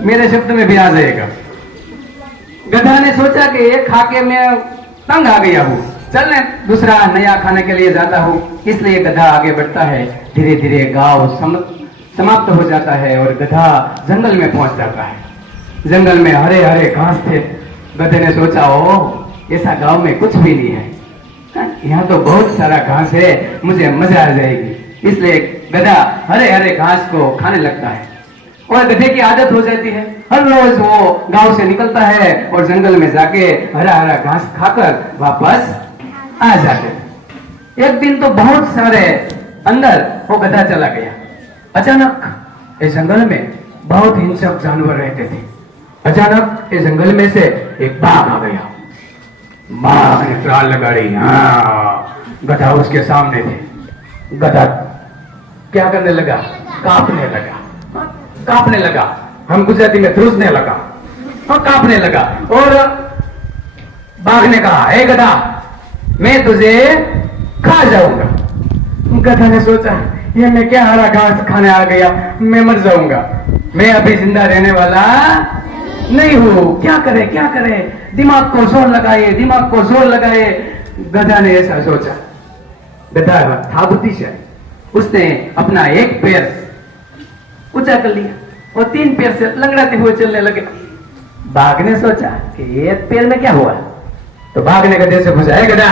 मेरे शब्द में भी आ जाएगा। गधा ने सोचा कि ये खा के मैं तंग आ गया हूँ, चलने दूसरा नया खाने के लिए जाता हूँ। इसलिए गधा आगे बढ़ता है। धीरे धीरे गांव समाप्त हो जाता है और गधा जंगल में पहुंच जाता है। जंगल में हरे हरे घास थे। गधे ने सोचा, ओ ऐसा गांव में कुछ भी नहीं है, यहाँ तो बहुत सारा घास है, मुझे मजा आ जाएगी। इसलिए गधा हरे हरे घास को खाने लगता है और गधे की आदत हो जाती है। हर रोज वो गांव से निकलता है और जंगल में जाके हरा हरा घास खाकर वापस आ जाते। एक दिन तो बहुत सारे अंदर वो गधा चला गया। अचानक इस जंगल में बहुत हिंसक जानवर रहते थे। अचानक इस जंगल में से एक बाघ आ गया। बाघ ने त्राल लगा रही, गधा उसके सामने थे। गधा क्या करने लगा? कांपने लगा। हम गुजराती में ध्रुजने लगा, कांपने लगा। और बाघ ने कहा, हे गधा, मैं तुझे खा जाऊंगा। गधा ने सोचा, ये मैं क्या हरा घास खाने आ गया, मैं मर जाऊंगा, मैं अभी जिंदा रहने वाला नहीं हूं। क्या करे? दिमाग को जोर लगाए। गधा ने ऐसा सोचा। गधा था बुद्धिशाली, उसने अपना एक पैर ऊंचा कर लिया और 3 पैर से लंगड़ाते हुए चलने लगे। बाघ ने सोचा कि एक पैर में क्या हुआ? तो बाघ ने गधे से पूछा, गधा,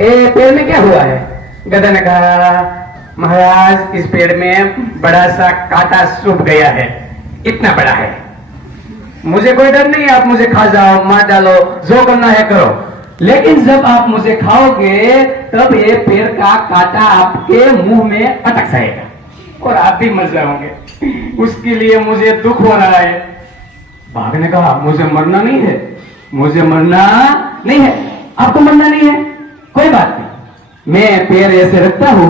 ए पैर में क्या हुआ है? गधा ने कहा, महाराज, इस पेड़ में बड़ा सा कांटा चुभ गया है, इतना बड़ा है। मुझे कोई डर नहीं, आप मुझे खा जाओ, मार डालो, जो करना है करो, लेकिन जब आप मुझे खाओगे तब ये पेड़ का कांटा आपके मुंह में अटक जाएगा और आप भी मर जाओगे। उसके लिए मुझे दुख हो रहा है। बाघ ने कहा, मुझे मरना नहीं है। आपको मरना नहीं है, कोई बात नहीं, मैं पैर ऐसे रखता हूं,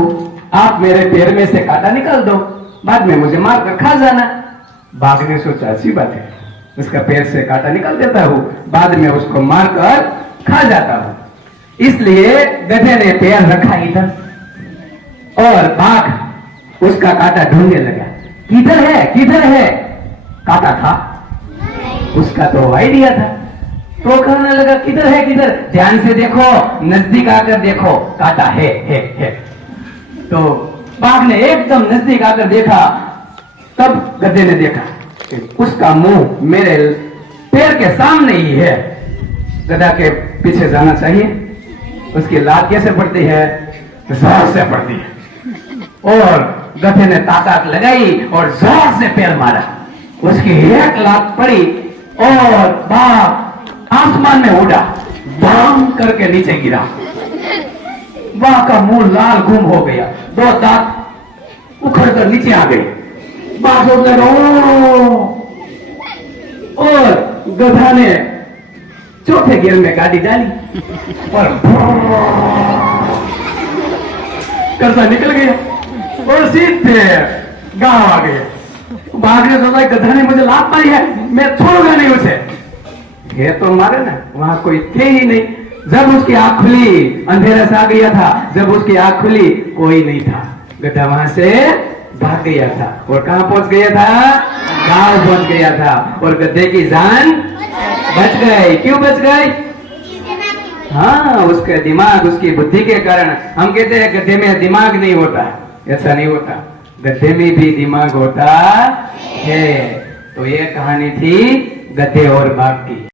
आप मेरे पैर में से कांटा निकाल दो, बाद में मुझे मार कर खा जाना। बाघ ने सोचा, अच्छी बात है, उसका पैर से कांटा निकाल देता हूं, बाद में उसको मारकर खा जाता हूं। इसलिए गधे ने पैर रखा इधर और बाघ उसका कांटा ढूंढने लगा। किधर है? कांटा था, उसका तो आइडिया था। तो कहने लगा, किधर? ध्यान से देखो, नजदीक आकर देखो, कांटा है। तो बाघ ने एकदम नजदीक आकर देखा। तब गधे ने देखा कि उसका मुंह मेरे पैर के सामने ही है। गधा के पीछे जाना चाहिए। उसकी लात कैसे पड़ती है? जोर से पड़ती है। और गधे ने ताकत लगाई और जोर से पैर मारा। उसकी एक लात पड़ी और बाघ आसमान में उड़ा, बाम करके नीचे गिरा। बाघ का मुंह लाल घूम हो गया, 2 दांत उखड़ कर नीचे आ गए। बाघ सोचने लगा, और गधा ने चौथे गियर में गाड़ी डाली और करता निकल गया और सीधे गांव आ गए। बाघ ने सोचा, गधा ने मुझे लात मारी है, मैं छोड़ूंगा नहीं उसे। ये तो मारे ना, वहां कोई थे ही नहीं। जब उसकी आंख खुली, अंधेरा सा गया था। जब उसकी आंख खुली, कोई नहीं था। गधा वहां से भाग गया था और कहां पहुंच गया था? गांव पहुंच गया था। और गधे की जान बच गई। क्यों बच गई? हाँ, उसके दिमाग, उसकी बुद्धि के कारण। हम कहते हैं गधे में दिमाग नहीं होता, ऐसा नहीं होता, गधे में भी दिमाग होता है। तो ये कहानी थी गधे और बाघ की।